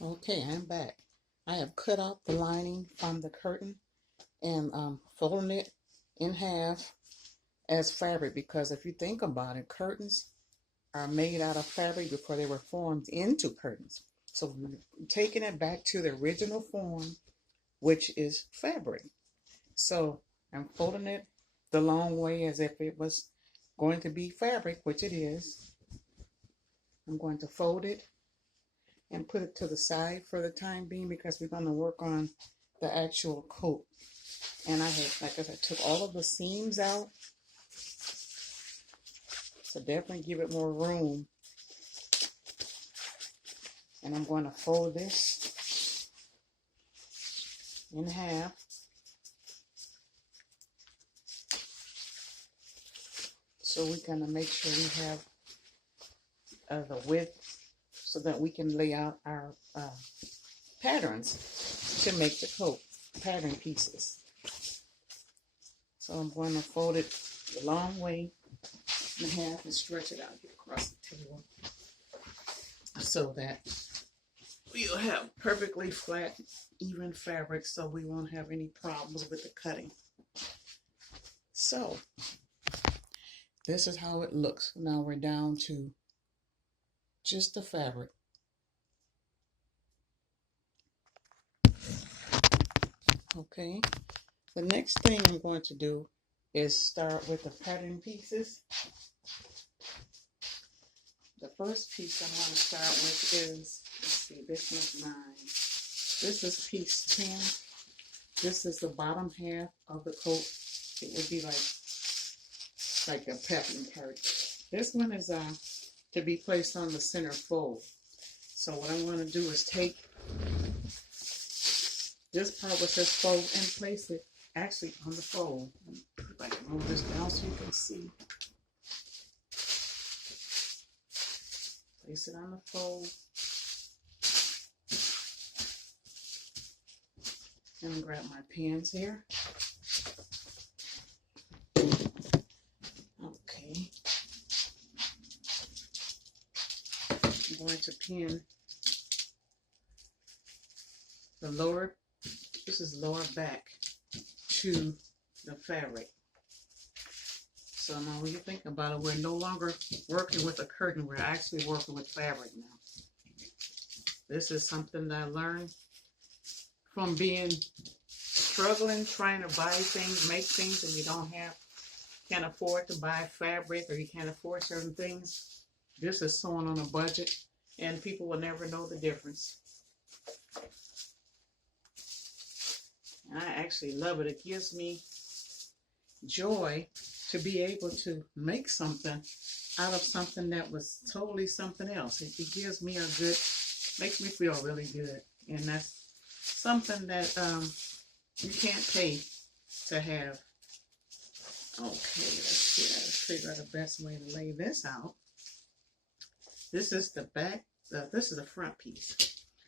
Okay, I'm back. I have cut out the lining from the curtain and folding it in half as fabric because if you think about it, curtains are made out of fabric before they were formed into curtains. So we're taking it back to the original form, which is fabric. So I'm folding it the long way as if it was going to be fabric, which it is. I'm going to fold it and put it to the side for the time being because we're going to work on the actual coat. And I had, like I said, took all of the seams out. So definitely give it more room. And I'm going to fold this in half. So we're going to make sure we have the width so that we can lay out our patterns to make the coat, pattern pieces. So I'm going to fold it the long way in half and stretch it out here across the table so that we'll have perfectly flat, even fabric so we won't have any problems with the cutting. So this is how it looks. Now we're down to just the fabric. Okay, the next thing I'm going to do is start with the pattern pieces. The first piece I'm going to start with is, let's see, this is 9. This is piece 10. This is the bottom half of the coat. It would be like a packing part. This one is to be placed on the center fold. So what I'm going to do is take this part which says fold and place it actually on the fold. If I can move this down so you can see. Place it on the fold. And grab my pins here. Okay. I'm going to pin the lower, this is lower back to the fabric. So now when you think about it, we're no longer working with a curtain, we're actually working with fabric now. This is something that I learned from being struggling, trying to buy things, make things, and you can't afford to buy fabric or you can't afford certain things. This is sewn on a budget and people will never know the difference. And I actually love it. It gives me joy to be able to make something out of something that was totally something else. It gives me makes me feel really good. And that's something that you can't pay to have. Okay, let's see. Let's figure out the best way to lay this out. This is the back. This is the front piece.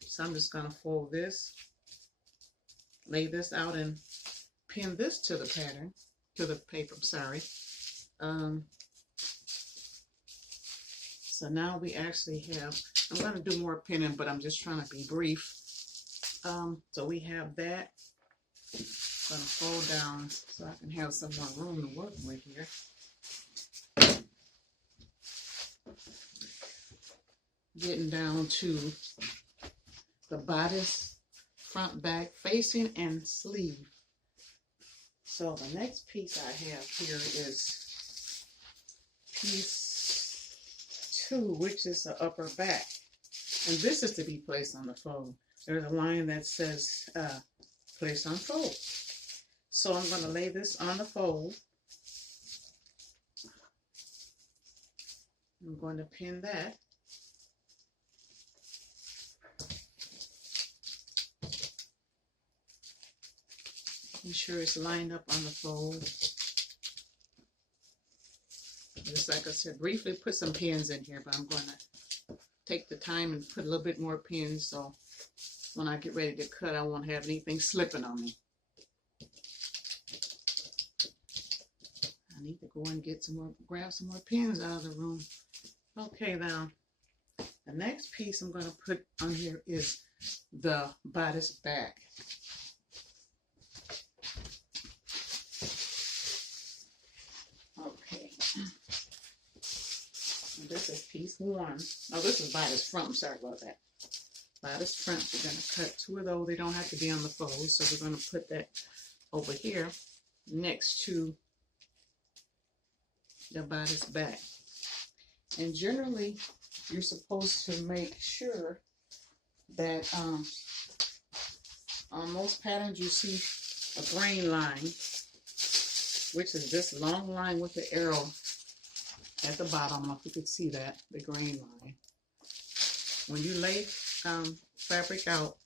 So I'm just going to fold this, lay this out, and pin this to the pattern, to the paper, sorry. So now we actually have, I'm going to do more pinning, but I'm just trying to be brief. So we have that. I'm going to fold down so I can have some more room to work with here. Getting down to the bodice, front, back, facing, and sleeve. So the next piece I have here is piece 2, which is the upper back. And this is to be placed on the fold. There's a line that says placed on fold. So I'm going to lay this on the fold. I'm going to pin that. Ensure it's lined up on the fold. Just like I said, briefly put some pins in here, but I'm going to take the time and put a little bit more pins so when I get ready to cut, I won't have anything slipping on me. I need to go and get some more, grab some more pins out of the room. Okay, now the next piece I'm going to put on here is the bodice back. Okay. This is piece one. Oh, this is bodice front. Sorry about that. Bodice front. We're going to cut two of those. They don't have to be on the fold. So we're going to put that over here next to the bodice back. And generally, you're supposed to make sure that on most patterns you see a grain line, which is this long line with the arrow at the bottom. I don't know if you could see that, the grain line. When you lay fabric out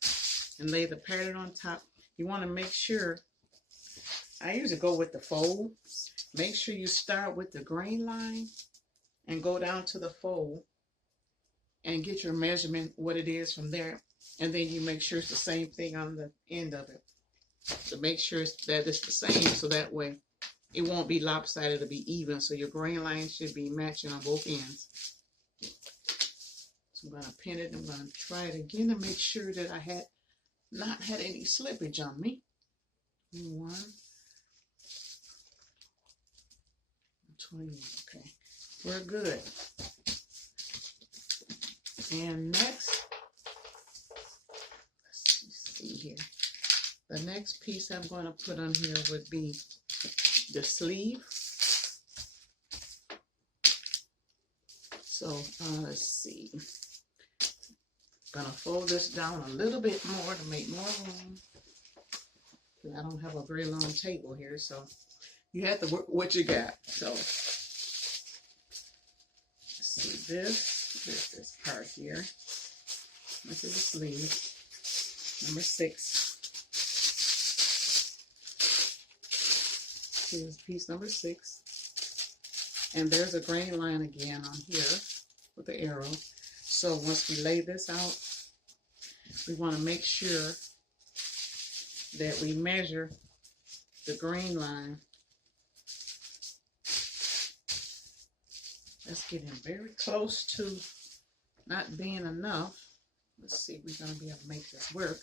and lay the pattern on top, you want to make sure, I usually go with the fold. Make sure you start with the grain line and go down to the fold and get your measurement, what it is from there. And then you make sure it's the same thing on the end of it. So make sure that it's the same, so that way it won't be lopsided, it'll be even. So your grain line should be matching on both ends. So I'm going to pin it. I'm going to try it again to make sure that I had not had any slippage on me. 1, 21. Okay, we're good. And next, let's see here. The next piece I'm going to put on here would be the sleeve. So let's see. Gonna fold this down a little bit more to make more room. I don't have a very long table here, so you have to work what you got. So let's see this part here. This is the sleeve, number 6. Here's piece number 6. And there's a grain line again on here with the arrow. So once we lay this out, we want to make sure that we measure the grain line. That's getting very close to not being enough. Let's see if we're going to be able to make this work.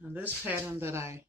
Now this pattern that I